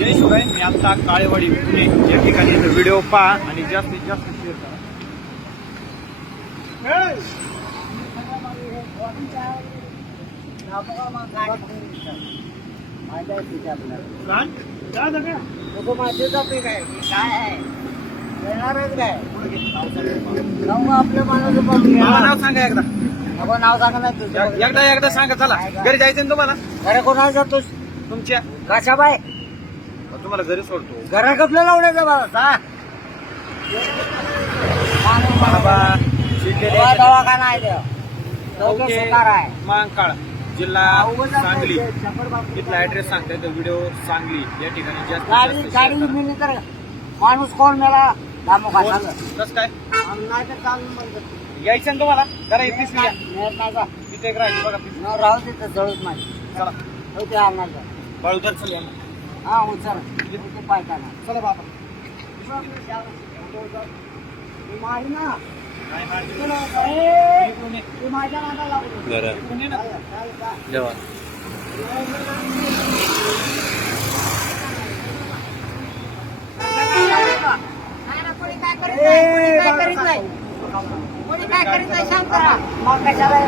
जय शिवराय. मी आता काळेवाडी पुणे या ठिकाणी व्हिडिओ पहा आणि जास्तीत जास्त शेअर करा. नाव सांगा एकदा. नाव सांगा नाही एकदा सांगा. चला घरी जायचं ना तुम्हाला. घरा कोणाला जातोस तुमच्या काशाबाई तुम्हाला घरी सोडतो. घरा कसलं लावण्याचं मला बाबा शिंदे दवाखाना आहे महाकाळ जिल्हा सांगली. तिथला ऍड्रेस सांगताय तर व्हिडिओ सांगली या ठिकाणी जास्त गाडी मिळली तर माणूस कोण मेला दामोखा कसं काय नाही तर चालून यायचं ना तुम्हाला. जरा पिशवी घ्या. नाही तिथे एक राहिली बघा पिशवी. राहू दे तर जळूच नाही चला हो ते आणणार बळूदर चल या. हा उचल ते पायताना चला बाबा. मारी ना नाही मारली. तू माझ्या नादाला लागू पुणे ना जेव्हा मग कशाला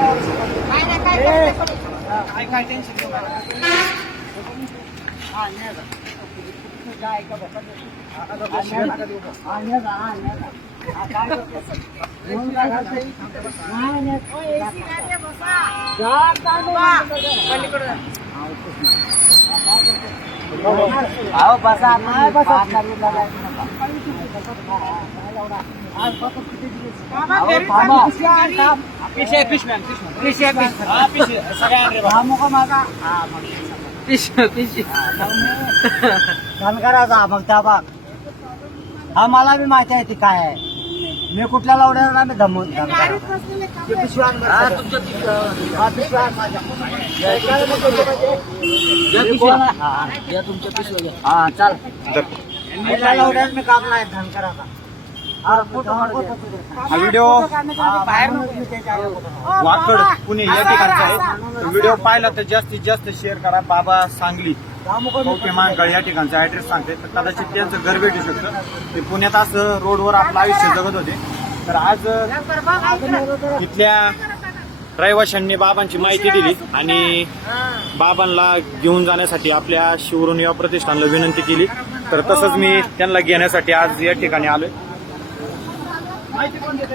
काय टेन्शन घेऊ नका. बसा धनगराचा मग त्या बाग हा मला बी माहिती आहे ती काय आहे. मी कुठल्या लावण्याला ना मी धमून हा चाल कुठल्या लावण्यात मी काम नाही धनगराचा. हा व्हिडिओ वाकड पुणे या ठिकाणचा आहे. व्हिडिओ पाहिला तर जास्तीत जास्त शेअर करा. बाबा सांगली कवठे महाकाळ या ठिकाणचा ऍड्रेस सांगते तर कदाचित त्यांचं घर भेटू शकतं. ते पुण्यात असं रोडवर आपलं आयुष्य जगत होते. तर आज इथल्या रहिवाशांनी बाबांची माहिती दिली आणि बाबांना घेऊन जाण्यासाठी आपल्या शिवरून या प्रतिष्ठानला विनंती केली. तर तसंच मी त्यांना घेण्यासाठी आज या ठिकाणी आलोय. माहिती कोण देते?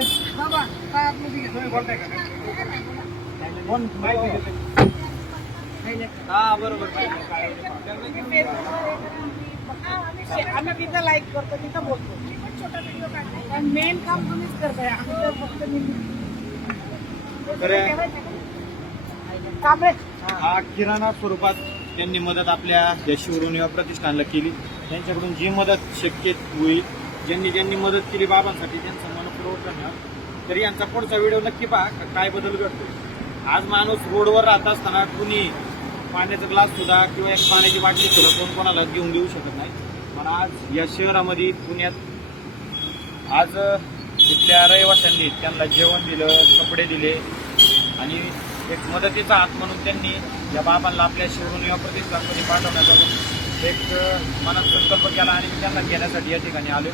हा बरोबर. आम्ही तिथं लाईक करतो तिथं बोलतो. मी पण छोटा व्हिडिओ काढला. मेन काम तुम्हीच करताय. आम्ही तर फक्त हा किराणा स्वरूपात त्यांनी मदत आपल्या या शिवरून या प्रतिष्ठानला केली. त्यांच्याकडून जी मदत शक्य होईल ज्यांनी ज्यांनी मदत केली बाबांसाठी त्यांचं मनपूर्वक धन्यवाद. तरी यांचा पुढचा व्हिडिओ नक्की पहा काय बदल घडतो. आज माणूस रोडवर राहत असताना कुणी पाण्याचा ग्लास सुद्धा किंवा एक पाण्याची बाटली सुद्धा कोण कोणाला घेऊन देऊ शकत नाही. पण आज या शहरामध्ये पुण्यात आज तिथल्या रहिवाशांनी त्यांना जेवण दिलं, कपडे दिले आणि एक मदतीचा हात म्हणून त्यांनी या बाबांना आपल्या शिवरून या प्रतिष्ठानमध्ये पाठवण्याचा एक मनात संकल्प केला आणि मी त्यांना घेण्यासाठी या ठिकाणी आलो.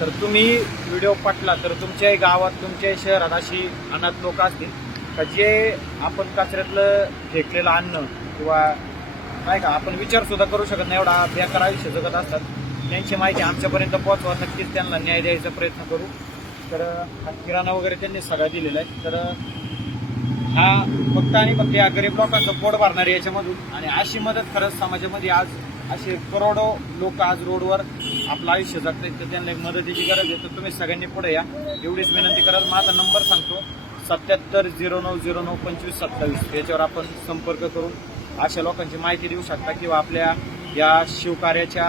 तर तुम्ही व्हिडिओ पाठला तर तुमच्याही गावात तुमच्याही शहरात अशी अनाथ लोक असतील का जे आपण कचऱ्यातलं फेकलेलं अन्न किंवा काय का आपण विचार सुद्धा करू शकत नाही एवढा बेकार आयुष्य जगत असतात. त्यांची माहिती आमच्यापर्यंत पोहोचवा. नक्कीच त्यांना न्याय द्यायचा प्रयत्न करू. तर हा किराणा वगैरे त्यांनी सगळा दिलेला आहे. तर हा फक्त आणि फक्त या गरीब लोकांचं पोट भरणार आहे याच्यामधून. आणि अशी मदत खरंच समाजामध्ये आज असे करोडो लोक आज रोडवर आपलं आयुष्य जगतात. तर त्यांना एक मदतीची गरज आहे. तर तुम्ही सगळ्यांनी पुढे या एवढीच विनंती करत माझा नंबर सांगतो 7709092527. याच्यावर आपण संपर्क करून अशा लोकांची माहिती देऊ शकता किंवा आपल्या या शिवकार्याच्या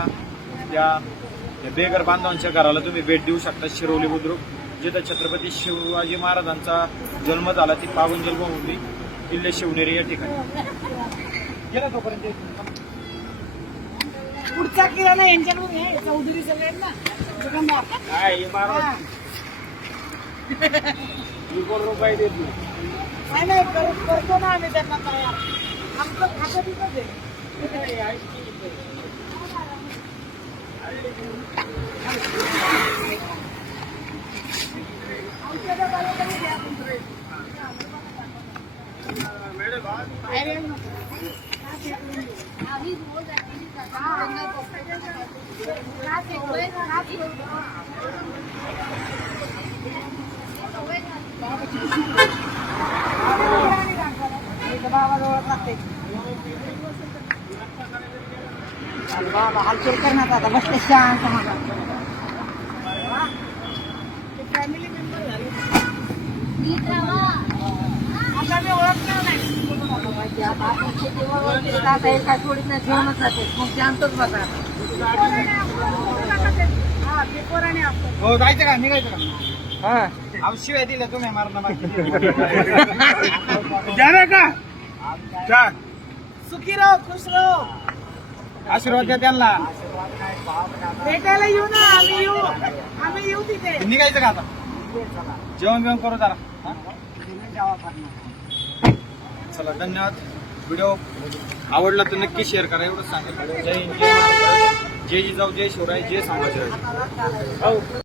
या बेगर बांधवांच्या घराला तुम्ही भेट देऊ शकता. शिरोली बुद्रुक जिथं छत्रपती शिवाजी महाराजांचा जन्म झाला ती पावन जन्मभूमी किल्ले शिवनेरी या ठिकाणी गेला तोपर्यंत पुढचा किराणा यांच्याकडून आहे. चौधरी सगळे आहेत ना दुकानदार. काय रुपये देत नाही नाही करतो ना आम्ही त्यांना तयार. आमचं खातं तिथंच आहे. बाबा हालचाल करण्यात आता बसले शांत माझा फॅमिली मेंबर झाले आता मी ओळखणार नाही आता आपण शेतीवर आता एका थोडीच नाही घेऊनच जाते मग जाणतोच बघा हा पेपर आणि आपण हो जायचं का निघायचं का हा अहो शिवाय दिल्या तुम्ही मारणं जाणार का जा. सुखी राहो खुश राहो आशीर्वाद द्या त्यांना भेटायला येऊ ना आम्ही येऊ तिथे निघायचं का आता जेवण बिवण करू जरा हा? चला धन्यवाद व्हिडिओ आवडला तर नक्की शेअर करा एवढंच सांगेल जय हिंद जय महाराष्ट्र जय जिजाऊ जय शिवराय जय संभाजीराजे